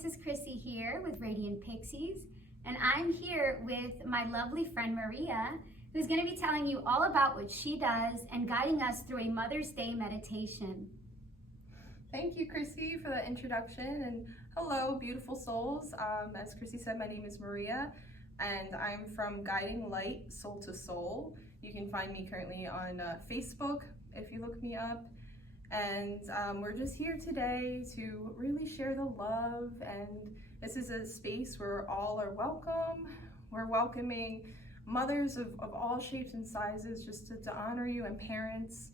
this is Chrissy here with Radiant Pixies, and I'm here with my lovely friend Maria, who's going to be telling you all about what she does and guiding us through a Mother's Day meditation. Thank you, Chrissy, for the introduction, and hello, beautiful souls. As Chrissy said, my name is Maria, and I'm from Guiding Light Soul to Soul. You can find me currently on Facebook if you look me up. And we're just here today to really share the love, and this is a space where all are welcome. We're welcoming mothers of all shapes and sizes just to honor you, and parents,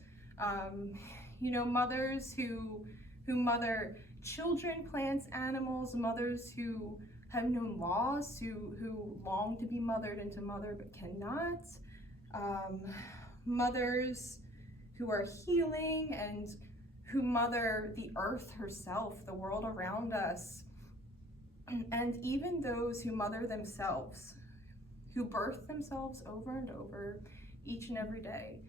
mothers who mother children, plants, animals, mothers who have known loss, who long to be mothered and to mother but cannot, mothers who are healing and who mother the earth herself, the world around us, and even those who mother themselves, who birth themselves over and over each and every day.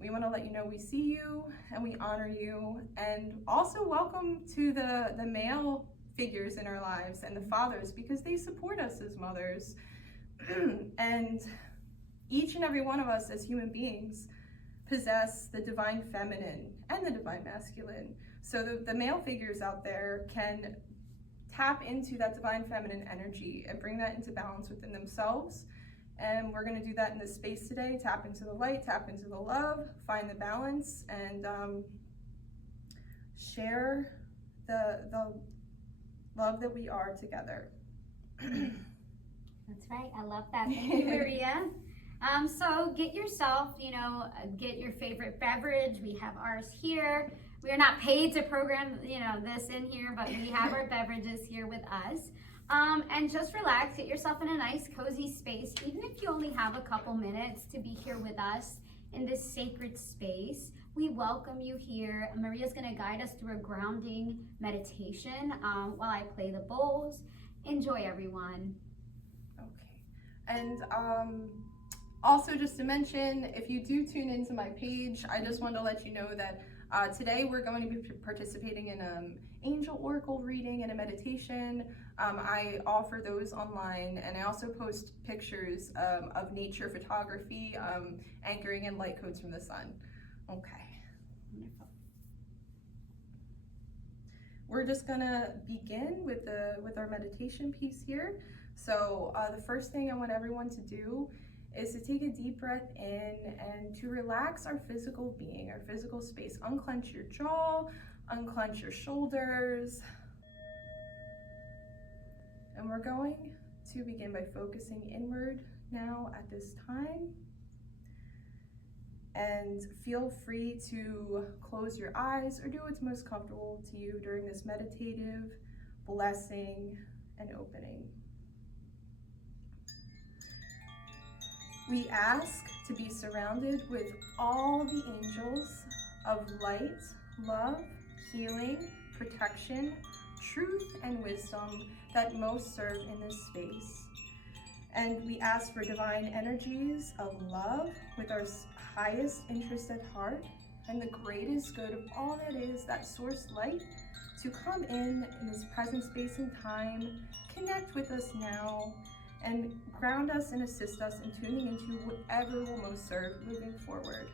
We want to let you know we see you and we honor you, and also welcome to the male figures in our lives and the fathers, because they support us as mothers. And each and every one of us as human beings possess the divine feminine and the divine masculine. So the male figures out there can tap into that divine feminine energy and bring that into balance within themselves. And we're going to do that in this space today. Tap into the light, tap into the love, find the balance, and share the love that we are together. That's right. I love that. Thank you, Maria. So get yourself, get your favorite beverage. We have ours here. We are not paid to program, this in here, but we have our beverages here with us. And just relax, get yourself in a nice cozy space, even if you only have a couple minutes to be here with us in this sacred space. We welcome you here. Maria's gonna guide us through a grounding meditation while I play the bowls. Enjoy, everyone. Okay, and also just to mention, if you do tune into my page, I just want to let you know that today we're going to be participating in an angel oracle reading and a meditation. I offer those online, and I also post pictures of nature photography, anchoring in light codes from the sun. Okay. Wonderful. We're just gonna begin with our meditation piece here. So the first thing I want everyone to do is to take a deep breath in and to relax our physical being, our physical space. Unclench your jaw, unclench your shoulders. And we're going to begin by focusing inward now at this time. And feel free to close your eyes or do what's most comfortable to you during this meditative blessing and opening. We ask to be surrounded with all the angels of light, love, healing, protection, truth, and wisdom that most serve in this space. And we ask for divine energies of love with our highest interest at heart and the greatest good of all that is, that source light, to come in this present space and time, connect with us now, and ground us and assist us in tuning into whatever will most serve moving forward.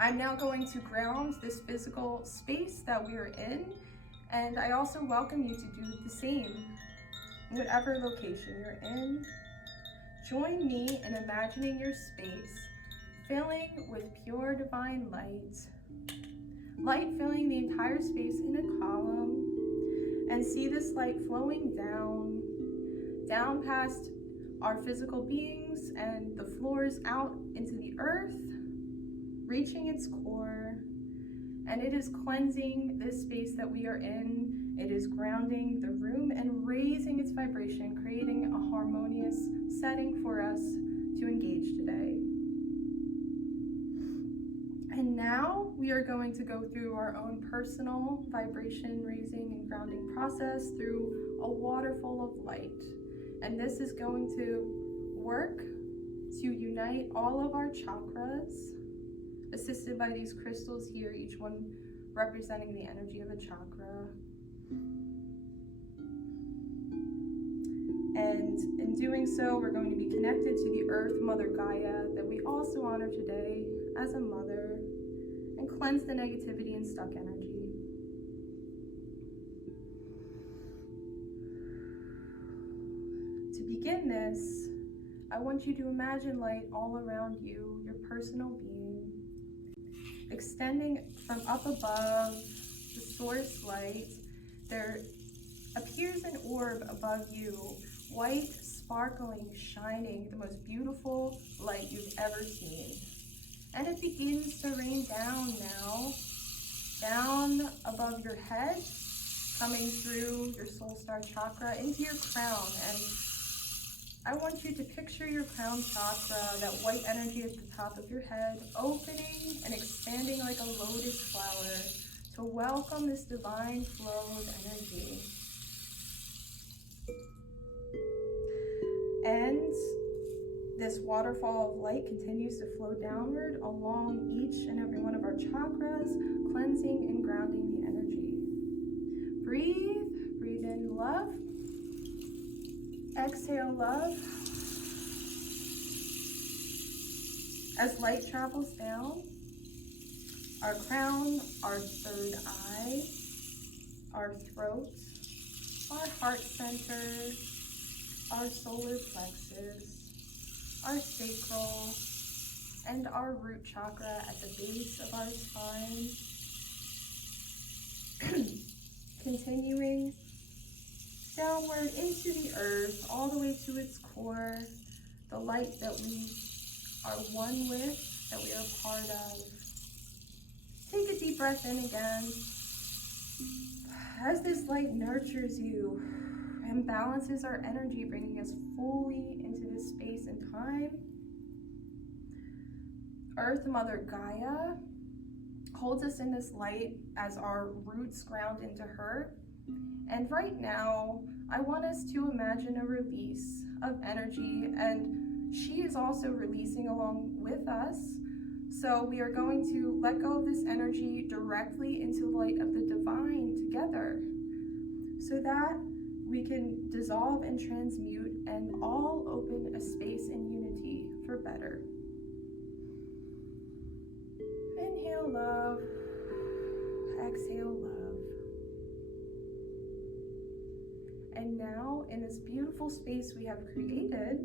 I'm now going to ground this physical space that we are in, and I also welcome you to do the same, whatever location you're in. Join me in imagining your space filling with pure divine light. Light filling the entire space in a column, and see this light flowing down past our physical beings and the floors out into the earth, reaching its core. And it is cleansing this space that we are in. It is grounding the room and raising its vibration, creating a harmonious setting for us to engage today. And now we are going to go through our own personal vibration raising and grounding process through a waterfall of light. And this is going to work to unite all of our chakras, assisted by these crystals here, each one representing the energy of a chakra. And in doing so, we're going to be connected to the Earth Mother Gaia that we also honor today as a mother, and cleanse the negativity and stuck energy. To begin this, I want you to imagine light all around you, your personal being, extending from up above the source light. There appears an orb above you, white, sparkling, shining, the most beautiful light you've ever seen. And it begins to rain down now, down above your head, coming through your soul star chakra into your crown. And I want you to picture your crown chakra, that white energy at the top of your head, opening and expanding like a lotus flower to welcome this divine flow of energy. And this waterfall of light continues to flow downward along each and every one of our chakras, cleansing and grounding the energy. Breathe in love. Exhale love. As light travels down, our crown, our third eye, our throat, our heart center, our solar plexus, our sacral, and our root chakra at the base of our spine. Continuing downward into the earth, all the way to its core, the light that we are one with, that we are part of. Take a deep breath in again. As this light nurtures you and balances our energy, bringing us fully into this space and time, Earth Mother Gaia holds us in this light as our roots ground into her. And right now, I want us to imagine a release of energy, and she is also releasing along with us. So we are going to let go of this energy directly into the light of the divine together, so that we can dissolve and transmute and all open a space in unity for better. Inhale love, exhale love. And now, in this beautiful space we have created,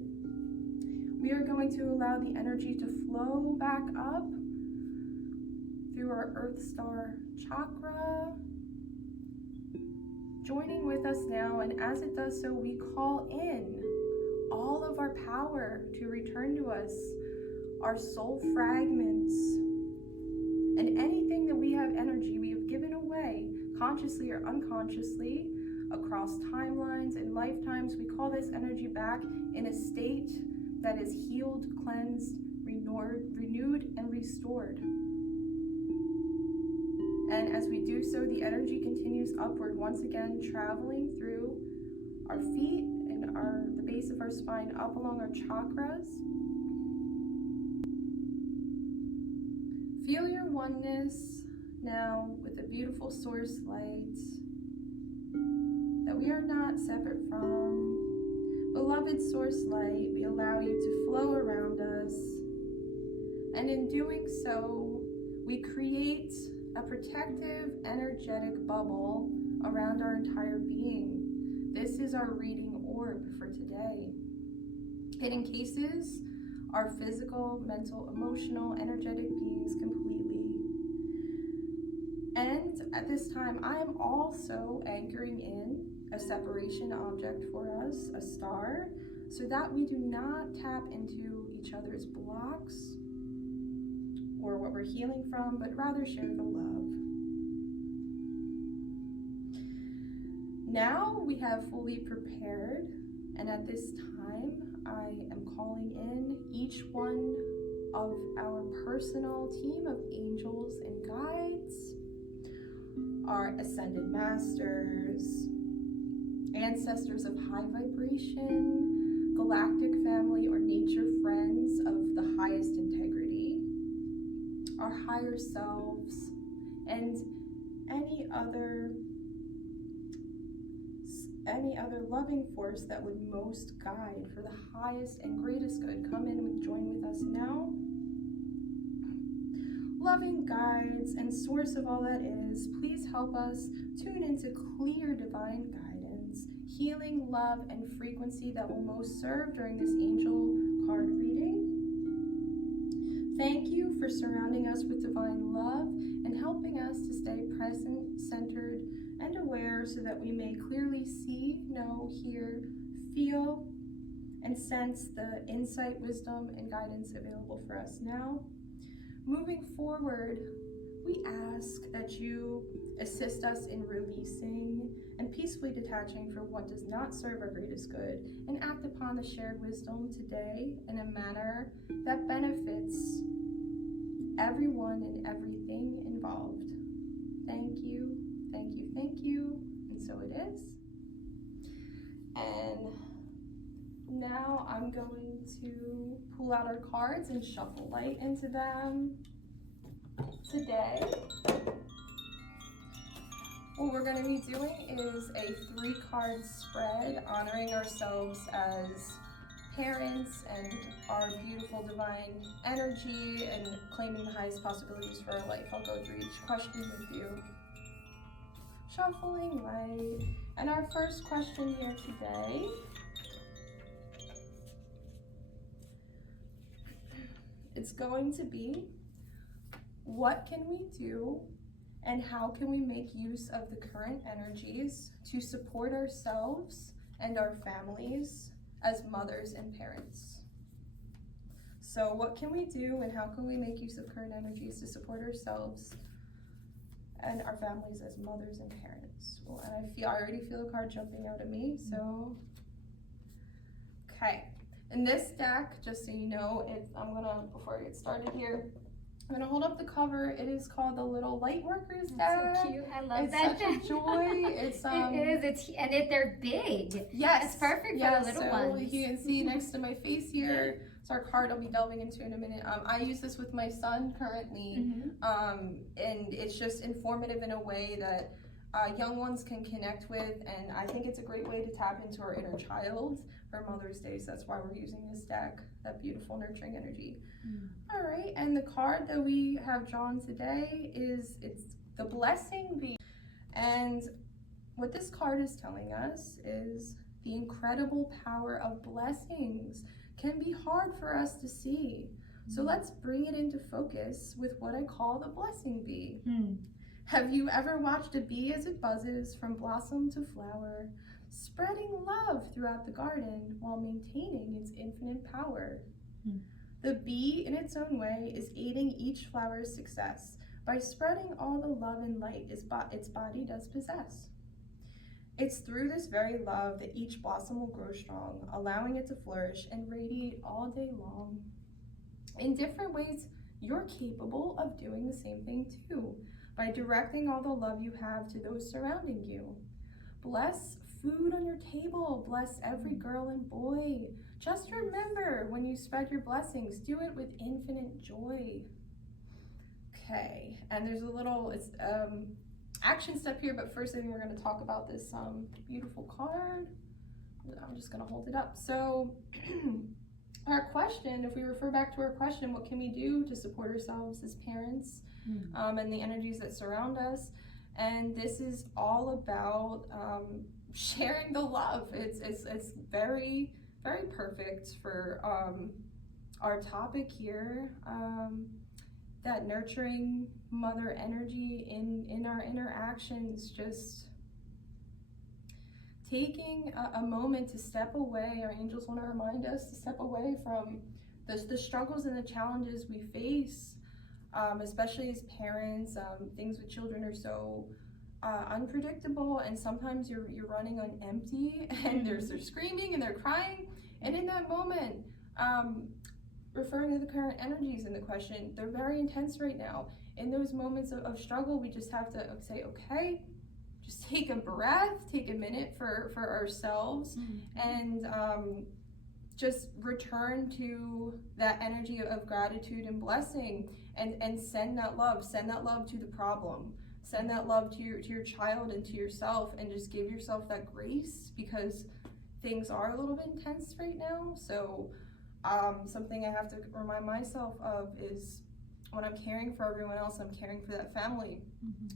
we are going to allow the energy to flow back up through our Earth Star chakra, joining with us now. And as it does so, we call in all of our power to return to us, our soul fragments, and anything that we have energy we have given away, consciously or unconsciously, across timelines and lifetimes. We call this energy back in a state that is healed, cleansed, renewed, and restored. And as we do so, the energy continues upward, once again traveling through our feet and the base of our spine, up along our chakras. Feel your oneness now with the beautiful source light that we are not separate from. Beloved source light, we allow you to flow around us. And in doing so, we create a protective, energetic bubble around our entire being. This is our reading orb for today. It encases our physical, mental, emotional, energetic beings completely. And at this time, I am also anchoring in a separation object for us, a star, so that we do not tap into each other's blocks or what we're healing from, but rather share the love. Now we have fully prepared, and at this time, I am calling in each one of our personal team of angels and guides, our ascended masters, ancestors of high vibration, galactic family or nature friends of the highest integrity, our higher selves, and any other any other loving force that would most guide for the highest and greatest good, come in and join with us now. Loving guides and source of all that is, please help us tune into clear divine guidance, healing, love, and frequency that will most serve during this angel card reading. Thank you for surrounding us with divine love and helping us to stay present, centered, and aware so that we may clearly see, know, hear, feel, and sense the insight, wisdom, and guidance available for us now. Moving forward, we ask that you assist us in releasing and peacefully detaching from what does not serve our greatest good and act upon the shared wisdom today in a manner that benefits everyone and everything involved. Thank you, thank you, thank you, and so it is. And now I'm going to pull out our cards and shuffle light into them. Today, what we're going to be doing is a 3-card spread honoring ourselves as parents and our beautiful divine energy and claiming the highest possibilities for our life. I'll go through each question with you. Shuffling light. And our first question here today it's going to be, what can we do and how can we make use of the current energies to support ourselves and our families as mothers and parents? So what can we do and how can we make use of current energies to support ourselves and our families as mothers and parents? Well, and I already feel a card jumping out at me, so. Okay, in this deck, just so you know, before I get started here, I'm gonna hold up the cover. It is called the Little Lightworkers deck. So cute. I love it's that. It's such a joy. It's it is. They're big. Yes. It's perfect for the little ones. You can see next to my face here. It's our card I'll be delving into in a minute. I use this with my son currently, and it's just informative in a way that young ones can connect with, and I think it's a great way to tap into our inner child for Mother's Day, so that's why we're using this deck, that beautiful nurturing energy. All right, and the card that we have drawn today it's the Blessing Bee. And what this card is telling us is the incredible power of blessings can be hard for us to see. So let's bring it into focus with what I call the Blessing Bee. Have you ever watched a bee as it buzzes from blossom to flower, spreading love throughout the garden while maintaining its infinite power? The bee, in its own way, is aiding each flower's success by spreading all the love and light its body does possess. It's through this very love that each blossom will grow strong, allowing it to flourish and radiate all day long. In different ways, you're capable of doing the same thing too, by directing all the love you have to those surrounding you. Bless food on your table, bless every girl and boy. Just remember, when you spread your blessings, do it with infinite joy. Okay, and there's a little action step here, but first I think we're going to talk about this beautiful card. I'm just going to hold it up. So our question, if we refer back to our question, what can we do to support ourselves as parents and the energies that surround us? And this is all about sharing the love. It's very, very perfect for our topic here, that nurturing mother energy in our interactions, just taking a moment to step away. Our angels want to remind us to step away from the struggles and the challenges we face, especially as parents. Things with children are so unpredictable, and sometimes you're running on empty, and they're screaming and they're crying, and in that moment, referring to the current energies in the question, they're very intense right now. In those moments of struggle, we just have to say, okay, just take a breath, take a minute for ourselves, and just return to that energy of gratitude and blessing, and send that love to the problem. Send that love to your child and to yourself, and just give yourself that grace, because things are a little bit intense right now. So something I have to remind myself of is when I'm caring for everyone else, I'm caring for that family.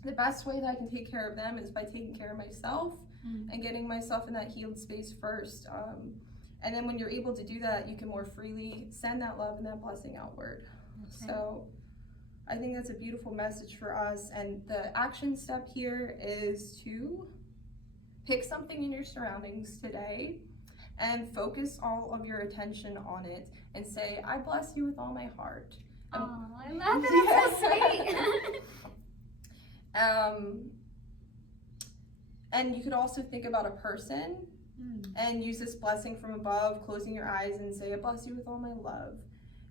The best way that I can take care of them is by taking care of myself and getting myself in that healed space first. And then when you're able to do that, you can more freely send that love and that blessing outward. Okay. So I think that's a beautiful message for us. And the action step here is to pick something in your surroundings today and focus all of your attention on it and say, I bless you with all my heart. Oh, I love it. That's so sweet. And you could also think about a person and use this blessing from above, closing your eyes and say, I bless you with all my love.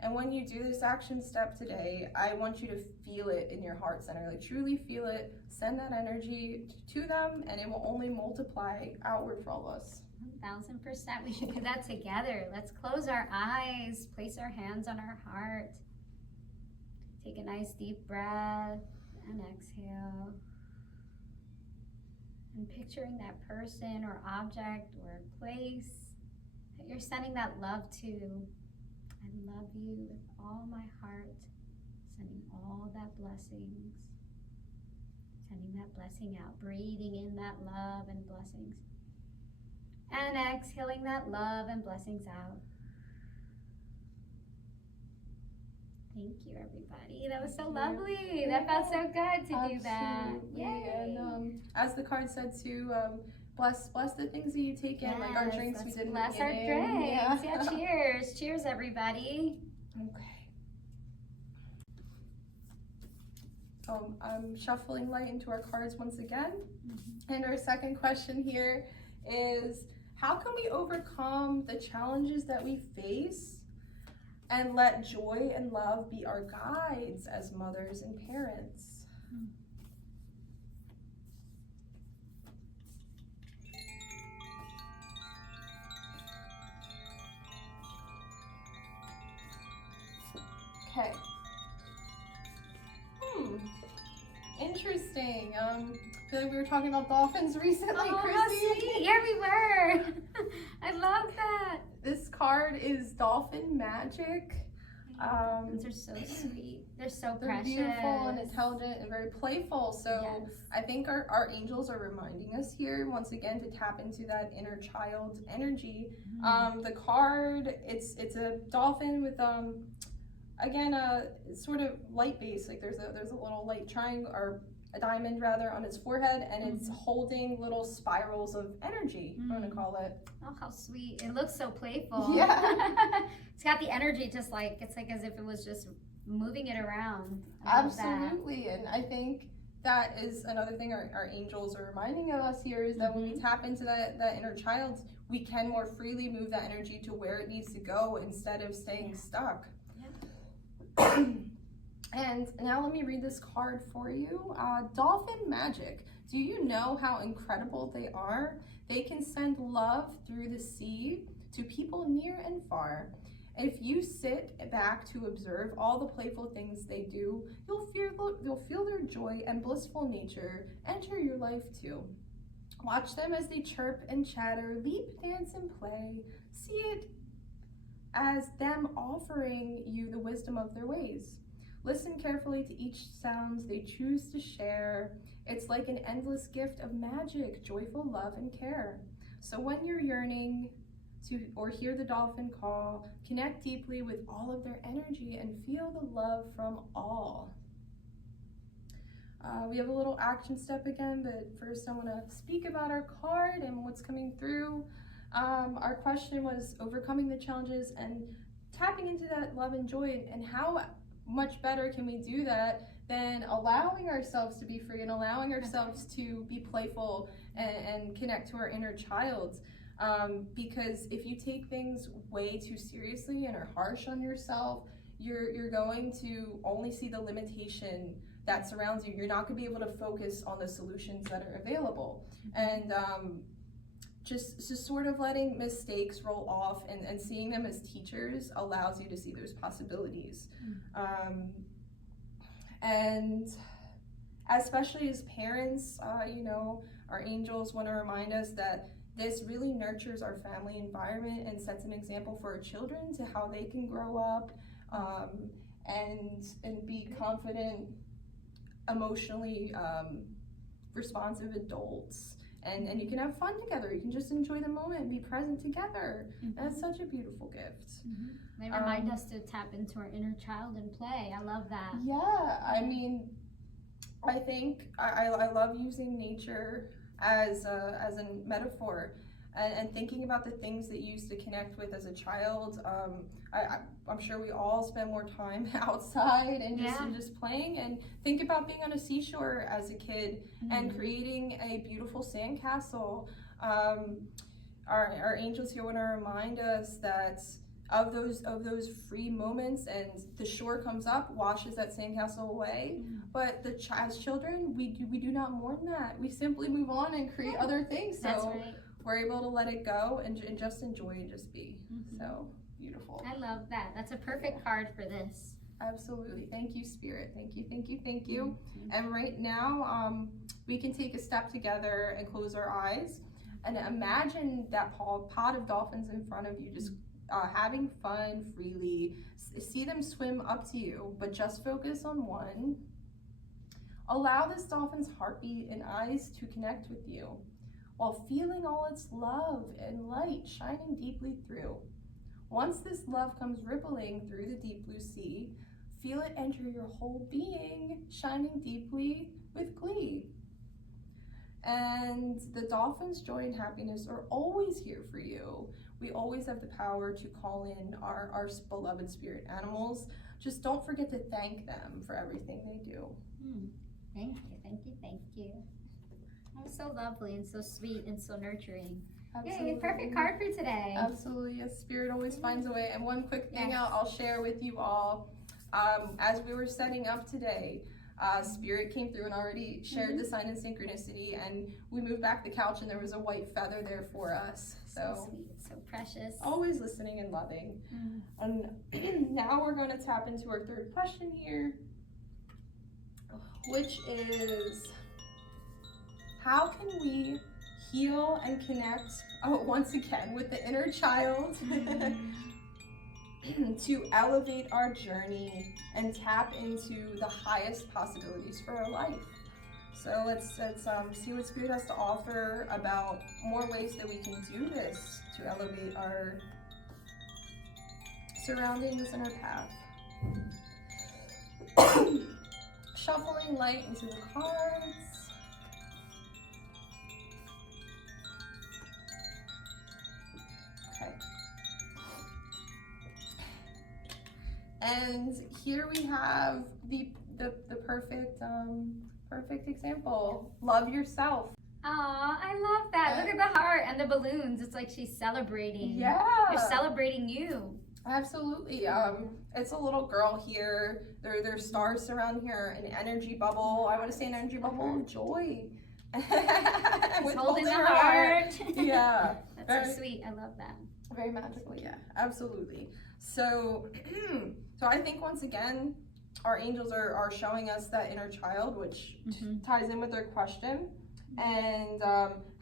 And when you do this action step today, I want you to feel it in your heart center, like truly feel it, send that energy to them, and it will only multiply outward for all of us. 1000%. We should do that together. Let's close our eyes, place our hands on our heart. Take a nice deep breath and exhale. And picturing that person or object or place that you're sending that love to. I love you with all my heart. Sending all that blessings. Sending that blessing out. Breathing in that love and blessings. And exhaling that love and blessings out. Thank you, everybody. That was so lovely. That felt so good to do that. Yay. And as the card said too, bless the things that you take in, like our drinks we did. Bless our drinks. Yeah, cheers. Cheers, everybody. Okay. I'm shuffling light into our cards once again. And our second question here is, how can we overcome the challenges that we face and let joy and love be our guides as mothers and parents? Okay. Interesting. I feel like we were talking about dolphins recently, Chrissy. How sweet. Yeah, we were. I love that. This card is dolphin magic. Those are so sweet. They're so precious. They're beautiful and intelligent and very playful. So yes. I think our angels are reminding us here once again to tap into that inner child energy. The card, it's a dolphin with again a sort of light base. Like there's a little light triangle or a diamond rather on its forehead, and it's holding little spirals of energy. I'm gonna call it. Oh, how sweet! It looks so playful. Yeah. It's got the energy, just like it's like as if it was just moving it around. Absolutely, and I think that is another thing our angels are reminding of us here is that when we tap into that inner child, we can more freely move that energy to where it needs to go instead of staying stuck. Yeah. And now let me read this card for you. Dolphin magic. Do you know how incredible they are? They can send love through the sea to people near and far. If you sit back to observe all the playful things they do, you'll feel their joy and blissful nature enter your life too. Watch them as they chirp and chatter, leap, dance, and play. See it as them offering you the wisdom of their ways. Listen carefully to each sounds they choose to share. It's like an endless gift of magic, joyful love, and care. So when you're yearning to or hear the dolphin call, connect deeply with all of their energy and feel the love from all. We have a little action step again, but first I want to speak about our card and what's coming through. Our question was overcoming the challenges and tapping into that love and joy, and how much better can we do that than allowing ourselves to be free and allowing ourselves to be playful and connect to our inner child. Because if you take things way too seriously and are harsh on yourself, you're going to only see the limitation that surrounds you. You're not going to be able to focus on the solutions that are available. And just sort of letting mistakes roll off and seeing them as teachers allows you to see those possibilities. And especially as parents, our angels want to remind us that this really nurtures our family environment and sets an example for our children to how they can grow up and be confident, emotionally responsive adults. And you can have fun together. You can just enjoy the moment and be present together. Mm-hmm. That's such a beautiful gift. Mm-hmm. They remind us to tap into our inner child and play. I love that. Yeah, I mean, I think I love using nature as a metaphor and thinking about the things that you used to connect with as a child. I'm sure we all spend more time outside and just playing, and think about being on a seashore as a kid and creating a beautiful sandcastle. Our angels here want to remind us that of those free moments, and the shore comes up, washes that sandcastle away. But as children, we do not mourn that. We simply move on and create other things. So that's right. We're able to let it go and just enjoy and just be. So beautiful. I love that. That's a perfect card for this. Absolutely. Thank you, Spirit. Thank you, thank you, thank you. And right now, we can take a step together and close our eyes and imagine that pod of dolphins in front of you, just having fun freely. See them swim up to you, but just focus on one. Allow this dolphin's heartbeat and eyes to connect with you, while feeling all its love and light shining deeply through. Once this love comes rippling through the deep blue sea, feel it enter your whole being, shining deeply with glee. And the dolphin's joy and happiness are always here for you. We always have the power to call in our beloved spirit animals. Just don't forget to thank them for everything they do. Thank you, thank you, thank you. That was so lovely and so sweet and so nurturing. Absolutely. Yay, perfect card for today. Absolutely, yes, Spirit always finds a way. And one quick thing I'll share with you all, as we were setting up today, Spirit came through and already shared the sign of synchronicity, and we moved back the couch and there was a white feather there for us. So sweet, so precious. Always listening and loving. And now we're going to tap into our third question here, which is, how can we heal and connect once again with the inner child to elevate our journey and tap into the highest possibilities for our life? So let's see what Spirit has to offer about more ways that we can do this to elevate our surroundings and our path. Shuffling light into the cards. Okay. And here we have the perfect example. Love yourself. Aw, I love that. Look at the heart and the balloons. It's like she's celebrating. Yeah. You're celebrating you. Absolutely. It's a little girl here. There's stars surrounding her, an energy bubble. I want to say an energy bubble of joy. With holding the heart. Yeah. That's so sweet. I love that. Very magical. Yeah, absolutely. So, so I think once again, our angels are showing us that inner child, which ties in with their question. And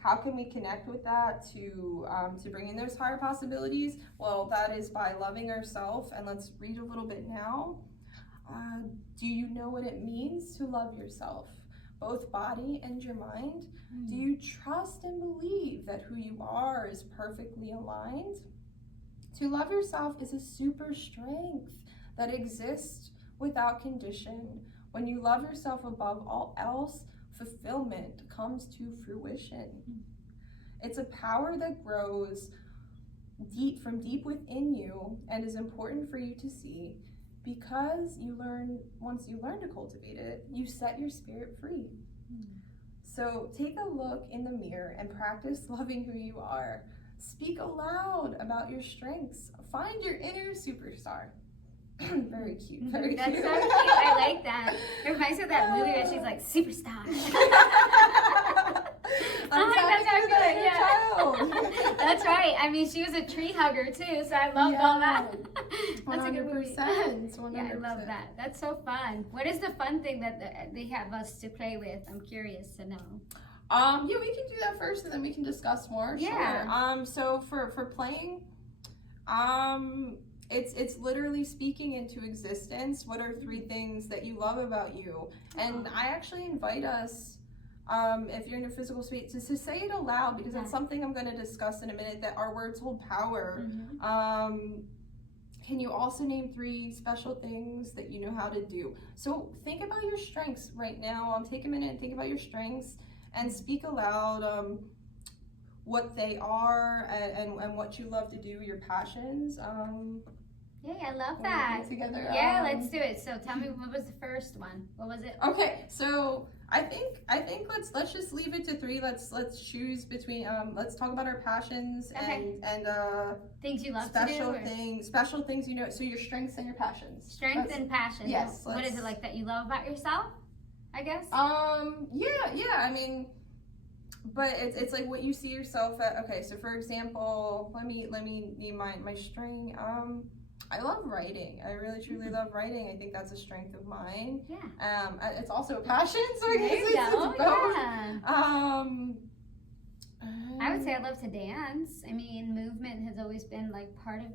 how can we connect with that to bring in those higher possibilities? Well, that is by loving ourselves. And let's read a little bit now. Do you know what it means to love yourself, both body and your mind? Do you trust and believe that who you are is perfectly aligned? To love yourself is a super strength that exists without condition. When you love yourself above all else, fulfillment comes to fruition. It's a power that grows from deep within you and is important for you to see, because once you learn to cultivate it, you set your spirit free. So take a look in the mirror and practice loving who you are. Speak aloud about your strengths. Find your inner superstar. Very cute. Very That's cute. so cute. I like that. It reminds me of that movie where she's like, superstar. I'm that's how I feel. own. That's right. I mean, she was a tree hugger too, so I loved all that. That's a good movie. 100%. Yeah, I love that. That's so fun. What is the fun thing that they have us to play with? I'm curious to know. Yeah, we can do that first, and then we can discuss more. Yeah. Sure. So for playing, it's literally speaking into existence. What are 3 things that you love about you? And I actually invite us, if you're in a physical space, to say it aloud, because that's something I'm going to discuss in a minute, that our words hold power. Can you also name 3 special things that you know how to do? So think about your strengths right now. Take a minute and think about your strengths and speak aloud what they are and what you love to do, your passions. Yeah, I love that. Together. Yeah, let's do it. So tell me, what was the first one? What was it? Okay, so I think let's just leave it to 3. Let's choose between let's talk about our passions and things you love special to do. Special things, you know. So your strengths and your passions. Strengths and passions. Yes. What is it like that you love about yourself? I guess. Yeah. I mean, but it's like what you see yourself at. Okay, so for example, let me name my strength. I love writing. I really truly love writing. I think that's a strength of mine. Yeah. It's also a passion, so I guess it's both. Yeah. I would say I Um, love to dance. I mean, movement has always been like part of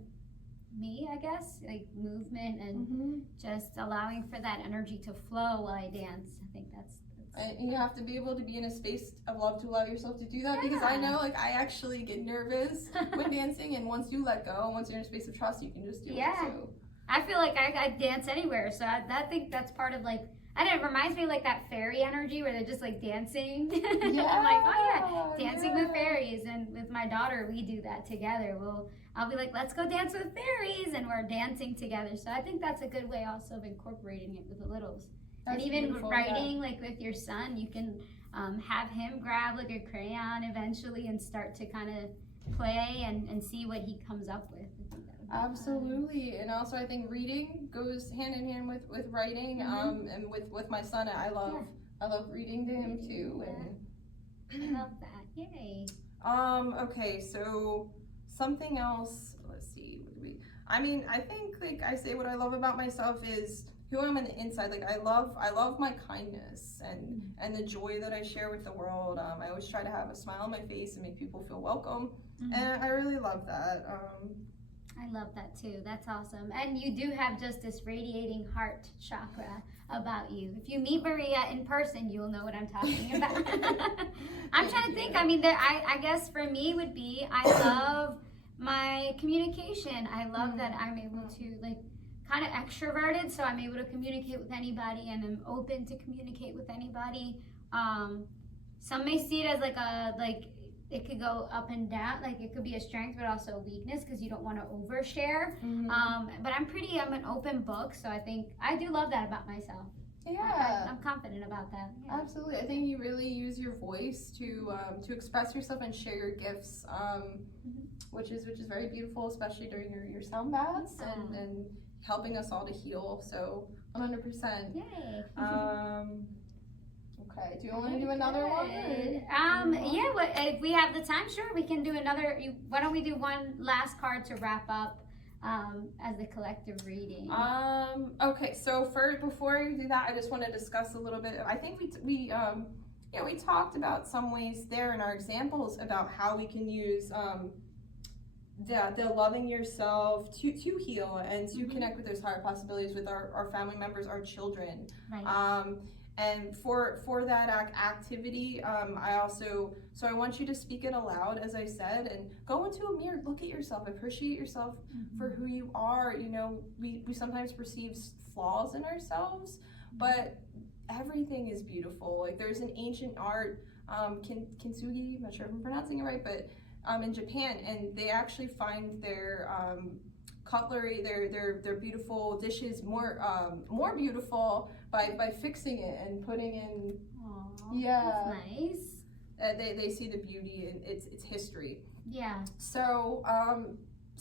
me, I guess. Like movement and just allowing for that energy to flow while I dance. I think that's And you have to be able to be in a space of love to allow yourself to do that, because I know, like, I actually get nervous when dancing, and once you let go, once you're in a space of trust, you can just do it. So. I feel like I dance anywhere, so I think that's part of like, I don't know, it reminds me of like that fairy energy where they're just like dancing. Yeah, I'm like, oh yeah, dancing with fairies, and with my daughter we do that together. I'll be like, let's go dance with fairies, and we're dancing together. So I think that's a good way also of incorporating it with the littles. That's and even writing, yeah. like with your son, you can have him grab like a crayon eventually and start to kind of play and see what he comes up with. I think that would be Absolutely. And also I think reading goes hand in hand with writing. And with my son, I love reading to him too. And I love that. Yay. Okay, so something else, let's see, I mean, I think, like I say, what I love about myself is who I'm on the inside. Like I love my kindness and the joy that I share with the world. I always try to have a smile on my face and make people feel welcome. And I really love that. I love that too. That's awesome. And you do have just this radiating heart chakra about you. If you meet Maria in person, you'll know what I'm talking about. I'm trying to think. I mean, I guess for me would be, I love my communication. I love that I'm able to, like, kind of extroverted, so I'm able to communicate with anybody, and I'm open to communicate with anybody. Some may see it as like it could go up and down, like it could be a strength but also a weakness because you don't want to overshare. But I'm an open book, so I think I do love that about myself. Yeah, I'm confident about that. Yeah. Absolutely. I think you really use your voice to express yourself and share your gifts, which is very beautiful, especially during your sound baths and helping us all to heal. So 100%. Yay. Okay. Do you want to do another one? Yeah. If we have the time, sure, we can do another. Why don't we do one last card to wrap up as the collective reading? Okay. So before you do that, I just want to discuss a little bit. I think we talked about some ways there in our examples about how we can use the loving yourself to heal and to connect with those higher possibilities with our family members, our children. Right. And for that activity, I want you to speak it aloud, as I said, and go into a mirror, look at yourself, appreciate yourself for who you are. You know, we sometimes perceive flaws in ourselves, but everything is beautiful. Like there's an ancient art, kintsugi, I'm not sure if I'm pronouncing it right, but in Japan, and they actually find their cutlery, their beautiful dishes more beautiful by fixing it and putting in. Aww, that's nice. They see the beauty in its history. Yeah. So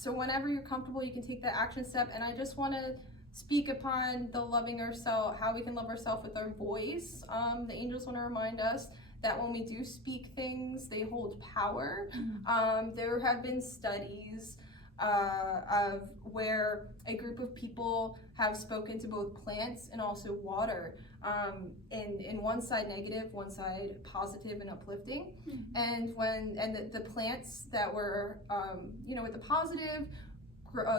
whenever you're comfortable, you can take that action step. And I just want to speak upon the loving ourselves, how we can love ourselves with our voice. The angels want to remind us that when we do speak things, they hold power. There have been studies of where a group of people have spoken to both plants and also water, in one side negative, one side positive and uplifting. And the plants that were with the positive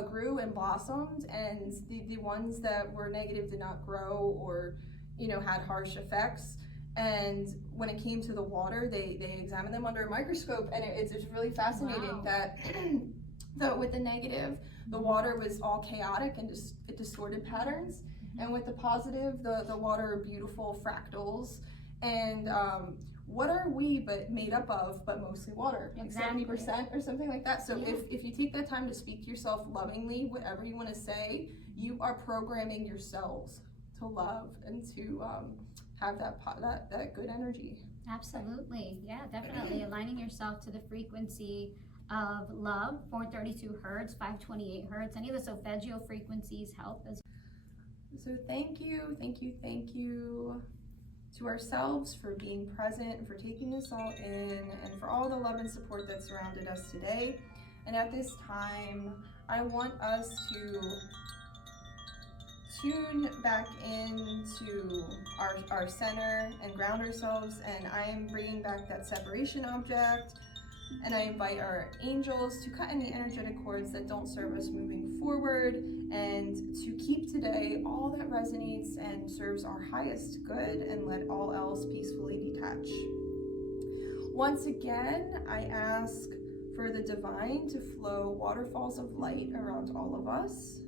grew and blossomed, and the ones that were negative did not grow or had harsh effects. And when it came to the water, they examined them under a microscope, and it's really fascinating. Wow. that with the negative, the water was all chaotic and it distorted patterns, and with the positive, the water are beautiful fractals. And what are we but made up of but mostly water? Like exactly. 70% or something like that. So if you take that time to speak to yourself lovingly, whatever you want to say, you are programming yourselves to love and to have that good energy. Absolutely. Yeah, definitely. Aligning yourself to the frequency of love, 432 hertz, 528 hertz. Any of the solfeggio frequencies help as well. So thank you to ourselves for being present, for taking this all in, and for all the love and support that surrounded us today. And at this time, I want us to tune back into our center and ground ourselves. And I am bringing back that separation object, and I invite our angels to cut any energetic cords that don't serve us moving forward, and to keep today all that resonates and serves our highest good, and let all else peacefully detach. Once again, I ask for the divine to flow waterfalls of light around all of us.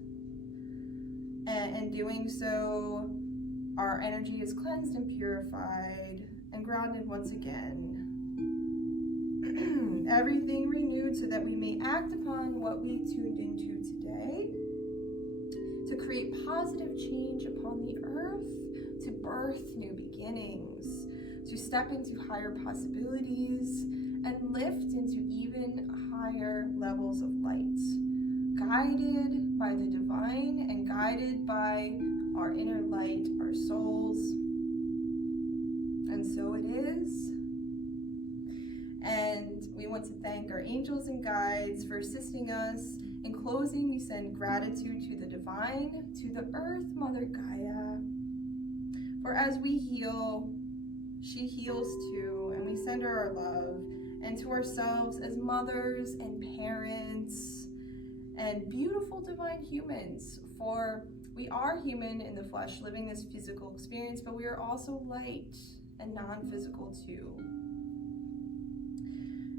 And in doing so, our energy is cleansed and purified and grounded once again. Everything renewed so that we may act upon what we tuned into today, to create positive change upon the earth, to birth new beginnings, to step into higher possibilities, and lift into even higher levels of light, guided by the divine and guided by our inner light, our souls. And so it is. And we want to thank our angels and guides for assisting us. In closing, we send gratitude to the divine, to the earth, Mother Gaia. For as we heal, she heals too, and we send her our love. And to ourselves as mothers and parents and beautiful divine humans, for we are human in the flesh, living this physical experience, but we are also light and non-physical too.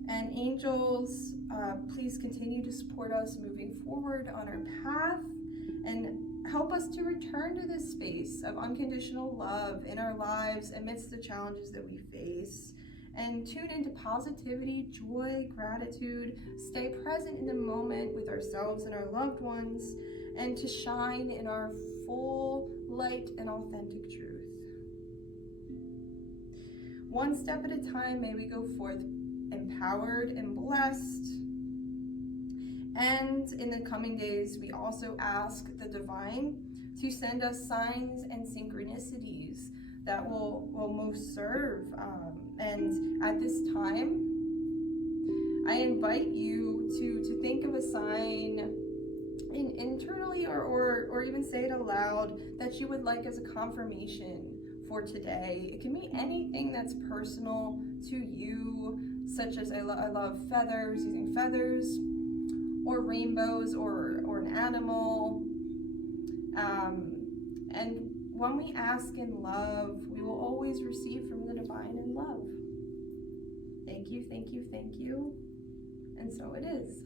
And angels, please continue to support us moving forward on our path, and help us to return to this space of unconditional love in our lives amidst the challenges that we face. And tune into positivity, joy, gratitude, stay present in the moment with ourselves and our loved ones, and to shine in our full light and authentic truth. One step at a time, may we go forth empowered and blessed. And in the coming days, we also ask the divine to send us signs and synchronicities that will most serve. And at this time, I invite you to think of a sign internally or even say it aloud that you would like as a confirmation for today. It can be anything that's personal to you, such as I love feathers, using feathers, or rainbows, or an animal. And when we ask in love, we will always receive from the divine in love. Thank you, thank you, thank you. And so it is.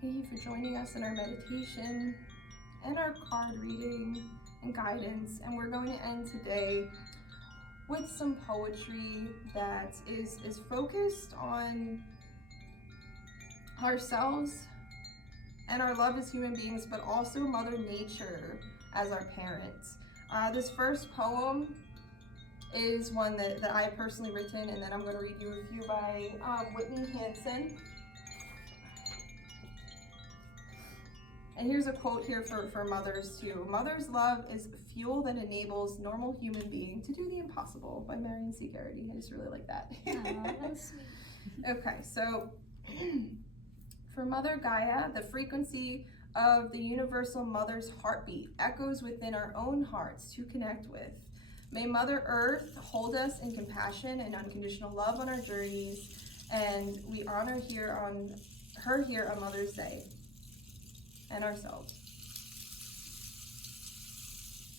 Thank you for joining us in our meditation and our card reading and guidance. And we're going to end today with some poetry that is focused on ourselves and our love as human beings, but also Mother Nature as our parents. This first poem is one that I personally written, and then I'm going to read you a few by Whitney Hansen. And here's a quote here for mothers too. Mother's love is fuel that enables normal human being to do the impossible, by Marion C. Garrity. I just really like that. Oh, that's sweet. Okay, so for Mother Gaia, the frequency of the universal mother's heartbeat echoes within our own hearts to connect with. May Mother Earth hold us in compassion and unconditional love on our journeys, and we honor her here on Mother's Day and ourselves.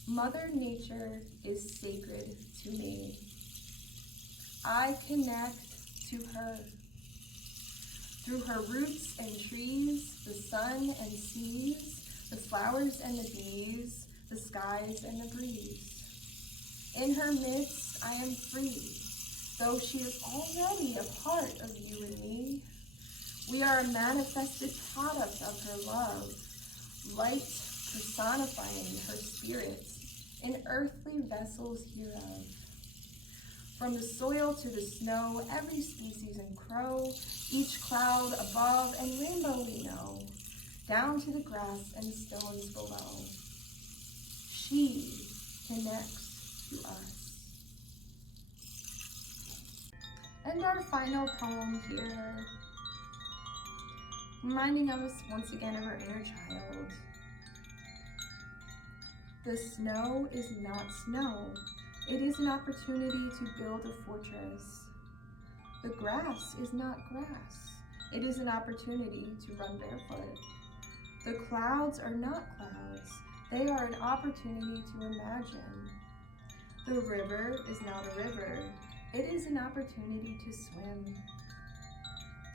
Mother Nature is sacred to me. I connect to her. Through her roots and trees, the sun and seas, the flowers and the bees, the skies and the breeze. In her midst I am free, though she is already a part of you and me. We are a manifested product of her love, light personifying her spirit in earthly vessels hereof. From the soil to the snow, every species and crow, each cloud above and rainbow we know, down to the grass and stones below. She connects to us. And our final poem here, reminding us once again of our inner child. The snow is not snow. It is an opportunity to build a fortress. The grass is not grass. It is an opportunity to run barefoot. The clouds are not clouds. They are an opportunity to imagine. The river is not a river. It is an opportunity to swim.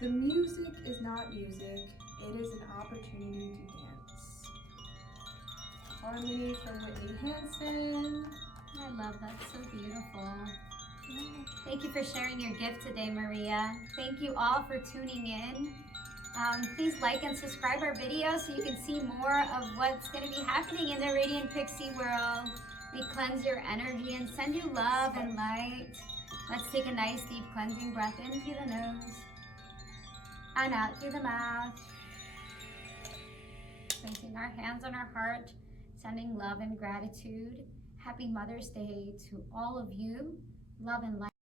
The music is not music. It is an opportunity to dance. Harmony from Whitney Hansen. I love that, so beautiful. Thank you for sharing your gift today, Maria. Thank you all for tuning in. Please like and subscribe our video so you can see more of what's going to be happening in the Radiant Pixie world. We cleanse your energy and send you love and light. Let's take a nice deep cleansing breath in through the nose and out through the mouth. Placing our hands on our heart, sending love and gratitude. Happy Mother's Day to all of you. Love and light.